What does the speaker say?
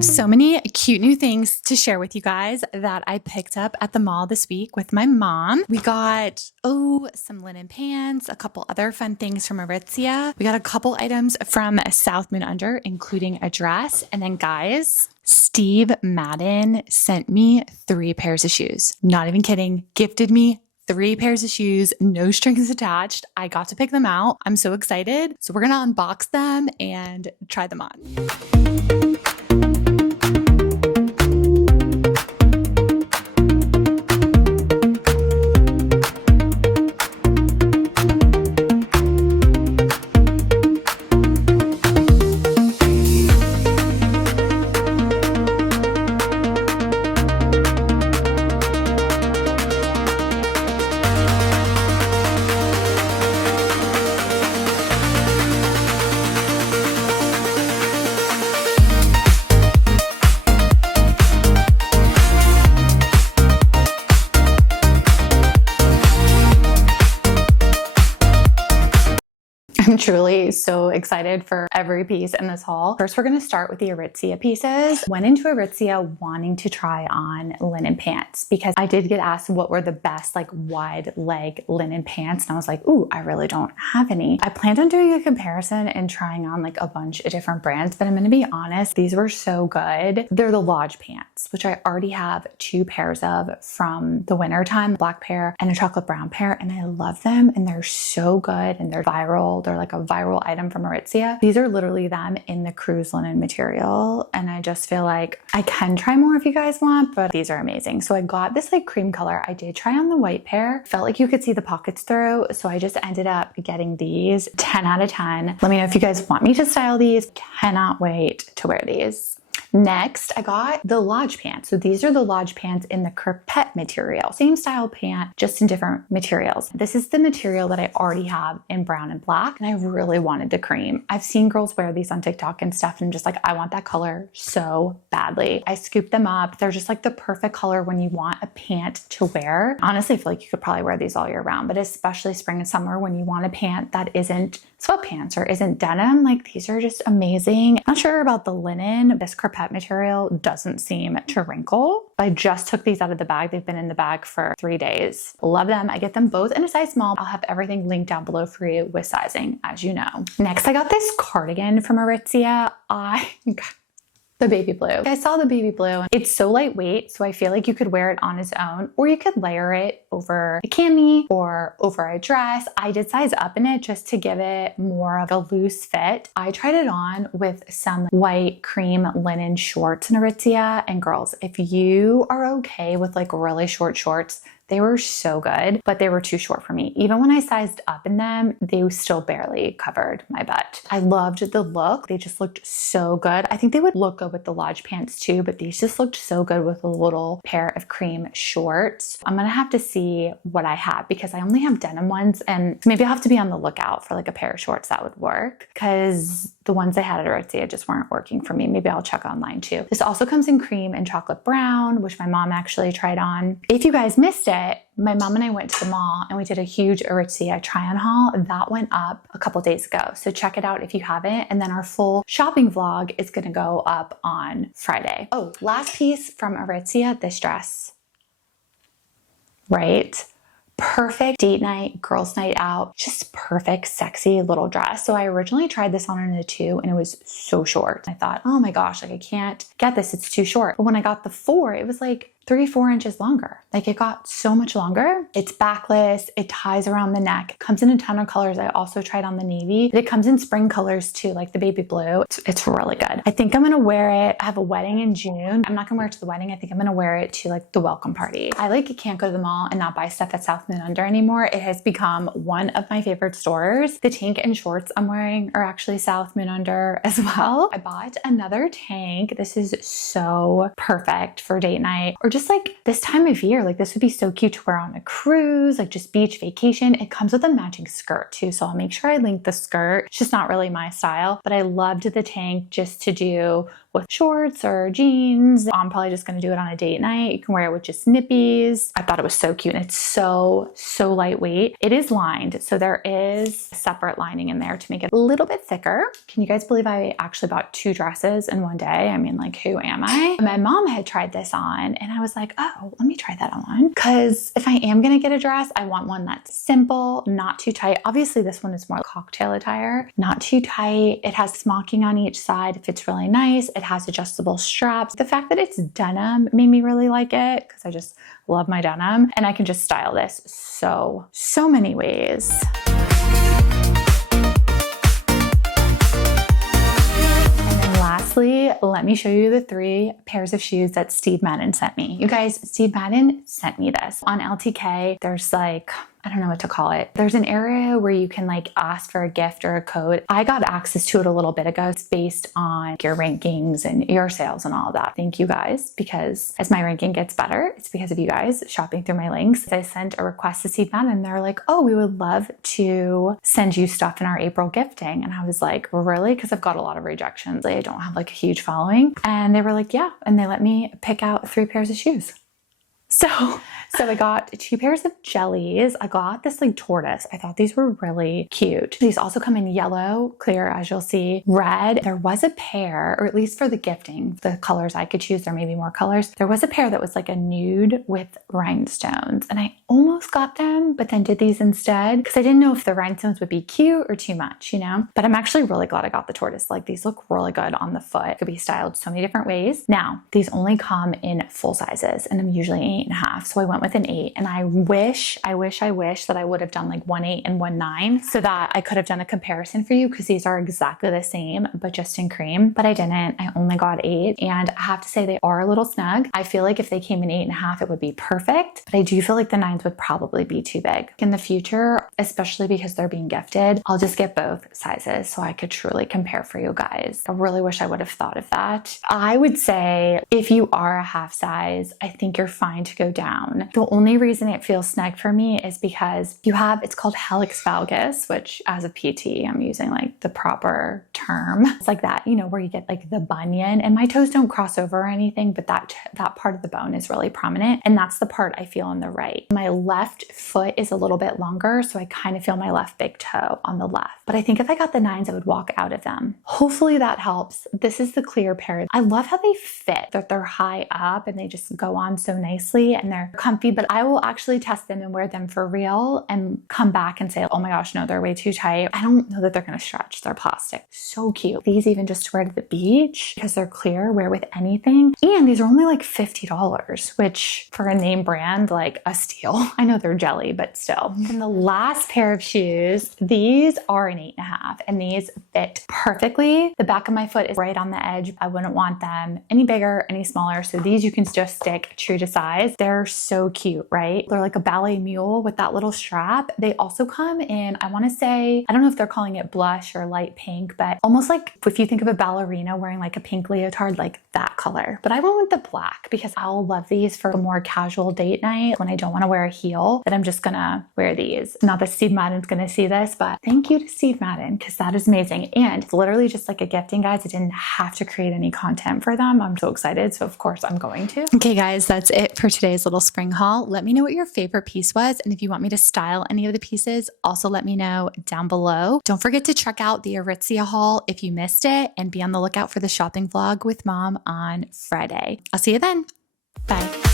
have so many cute new things to share with you guys that I picked up at the mall this week with my mom. We got, some linen pants, a couple other fun things from Aritzia. We got a couple items from South Moon Under, including a dress. And then guys, Steve Madden sent me 3 pairs of shoes. Not even kidding. Gifted me 3 pairs of shoes, no strings attached. I got to pick them out. I'm so excited. So we're gonna unbox them and try them on. I'm truly so excited for every piece in this haul. First, we're gonna start with the Aritzia pieces. Went into Aritzia wanting to try on linen pants because I did get asked what were the best like wide leg linen pants. And I was like, ooh, I really don't have any. I planned on doing a comparison and trying on like a bunch of different brands, but I'm gonna be honest, these were so good. They're the Lodge pants, which I already have 2 pairs of from the winter time, black pair and a chocolate brown pair. And I love them and they're so good and they're viral. They're like a viral item from Aritzia. These are literally them in the cruise linen material. And I just feel like I can try more if you guys want, but these are amazing. So I got this like cream color. I did try on the white pair. Felt like you could see the pockets through. So I just ended up getting these 10 out of 10. Let me know if you guys want me to style these. Cannot wait to wear these. Next, I got the Lodge pants. So these are the Lodge pants in the crepette material. Same style pant, just in different materials. This is the material that I already have in brown and black, and I really wanted the cream. I've seen girls wear these on TikTok and stuff, and I'm just like, I want that color so badly. I scooped them up. They're just like the perfect color when you want a pant to wear. Honestly, I feel like you could probably wear these all year round, but especially spring and summer when you want a pant that isn't sweatpants or isn't denim, like these are just amazing. Not sure about the linen. This crepette material doesn't seem to wrinkle. I just took these out of the bag. They've been in the bag for 3 days. Love them. I get them both in a size small. I'll have everything linked down below for you with sizing, as you know. Next, I got this cardigan from Aritzia. The baby blue. I saw the baby blue. It's so lightweight, so I feel like you could wear it on its own, or you could layer it over a cami or over a dress. I did size up in it just to give it more of a loose fit. I tried it on with some white cream linen shorts in Aritzia, and girls, if you are okay with like really short shorts, they were so good, but they were too short for me. Even when I sized up in them, they still barely covered my butt. I loved the look. They just looked so good. I think they would look good with the Lodge pants too, but these just looked so good with a little pair of cream shorts. I'm gonna have to see what I have because I only have denim ones, and maybe I'll have to be on the lookout for like a pair of shorts that would work because the ones I had at Aritzia just weren't working for me. Maybe I'll check online too. This also comes in cream and chocolate brown, which my mom actually tried on. If you guys missed it, my mom and I went to the mall and we did a huge Aritzia try-on haul. That went up a couple days ago. So check it out if you haven't. And then our full shopping vlog is gonna go up on Friday. Oh, last piece from Aritzia, this dress, right? Perfect date night, girls night out, just perfect, sexy little dress. So I originally tried this on in a 2 and it was so short. I thought, oh my gosh, like I can't get this, it's too short. But when I got the 4, it was like 3-4 inches longer. Like it got so much longer. It's backless, it ties around the neck, comes in a ton of colors. I also tried on the navy. It comes in spring colors too, like the baby blue. It's really good. I think I'm gonna wear it. I have a wedding in June. I'm not gonna wear it to the wedding. I think I'm gonna wear it to like the welcome party. I like can't go to the mall and not buy stuff at South Moon Under anymore. It has become one of my favorite stores. The tank and shorts I'm wearing are actually South Moon Under as well. I bought another tank. This is so perfect for date night or just like this time of year. Like this would be so cute to wear on a cruise, like just beach vacation. It comes with a matching skirt too, so I'll make sure I link the skirt. It's just not really my style, but I loved the tank just to do with shorts or jeans. I'm probably just gonna do it on a date night. You can wear it with just nippies. I thought it was so cute, and it's so lightweight. It is lined, so there is a separate lining in there to make it a little bit thicker. Can you guys believe I actually bought 2 dresses in one day? I mean, like, who am I? My mom had tried this on, and I was like, oh, let me try that on. Because if I am gonna get a dress, I want one that's simple, not too tight. Obviously, this one is more cocktail attire, not too tight. It has smocking on each side. It fits really nice. It has adjustable straps. The fact that it's denim made me really like it because I just love my denim, and I can just style this so many ways. Lastly, let me show you the 3 pairs of shoes that Steve Madden sent me. You guys, Steve Madden sent me this. On LTK, there's like, I don't know what to call it. There's an area where you can like ask for a gift or a code. I got access to it a little bit ago. It's based on your rankings and your sales and all of that. Thank you guys, because as my ranking gets better, it's because of you guys shopping through my links. I sent a request to Steve Madden and they're like, oh, we would love to send you stuff in our April gifting. And I was like, really? Because I've got a lot of rejections. I don't have like a huge following. And they were like, yeah. And they let me pick out 3 pairs of shoes. So I got 2 pairs of jellies. I got this like tortoise. I thought these were really cute. These also come in yellow, clear, as you'll see, red. There was a pair, or at least for the gifting, the colors I could choose, there may be more colors. There was a pair that was like a nude with rhinestones, and I almost got them, but then did these instead because I didn't know if the rhinestones would be cute or too much, you know? But I'm actually really glad I got the tortoise. Like, these look really good on the foot. It could be styled so many different ways. Now, these only come in full sizes, and I'm usually 8.5. So I went with an 8, and I wish that I would have done like 1 8 and 1 9 so that I could have done a comparison for you, because these are exactly the same, but just in cream. But I didn't. I only got 8, and I have to say they are a little snug. I feel like if they came in 8.5, it would be perfect, but I do feel like the 9s would probably be too big. In the future, especially because they're being gifted, I'll just get both sizes so I could truly compare for you guys. I really wish I would have thought of that. I would say if you are a half size, I think you're fine to go down. The only reason it feels snug for me is because you have, it's called hallux valgus, which as a PT, I'm using like the proper term. It's like that, you know, where you get like the bunion, and my toes don't cross over or anything, but that part of the bone is really prominent. And that's the part I feel on the right. My left foot is a little bit longer, so I kind of feel my left big toe on the left. But I think if I got the 9s, I would walk out of them. Hopefully that helps. This is the clear pair. I love how they fit, that they're high up and they just go on so nicely and they're comfy, but I will actually test them and wear them for real and come back and say, oh my gosh, no, they're way too tight. I don't know that they're going to stretch. They're plastic. So cute. These even just to wear to the beach because they're clear, wear with anything. And these are only like $50, which for a name brand, like a steal. I know they're jelly, but still. And the last pair of shoes, these are an 8.5, and these fit perfectly. The back of my foot is right on the edge. I wouldn't want them any bigger, any smaller. So these you can just stick true to size. They're so cute, right? They're like a ballet mule with that little strap. They also come in, I want to say, I don't know if they're calling it blush or light pink, but almost like if you think of a ballerina wearing like a pink leotard, like that color. But I went with the black because I'll love these for a more casual date night when I don't want to wear a heel, that I'm just gonna wear these. Not that Steve Madden's gonna see this, but thank you to Steve Madden, because that is amazing. And it's literally just like a gifting, guys. I didn't have to create any content for them. I'm so excited. So of course I'm going to. Okay guys, that's it for today's little spring haul. Let me know what your favorite piece was. And if you want me to style any of the pieces, also let me know down below. Don't forget to check out the Aritzia haul if you missed it, and be on the lookout for the shopping vlog with mom on Friday. I'll see you then. Bye.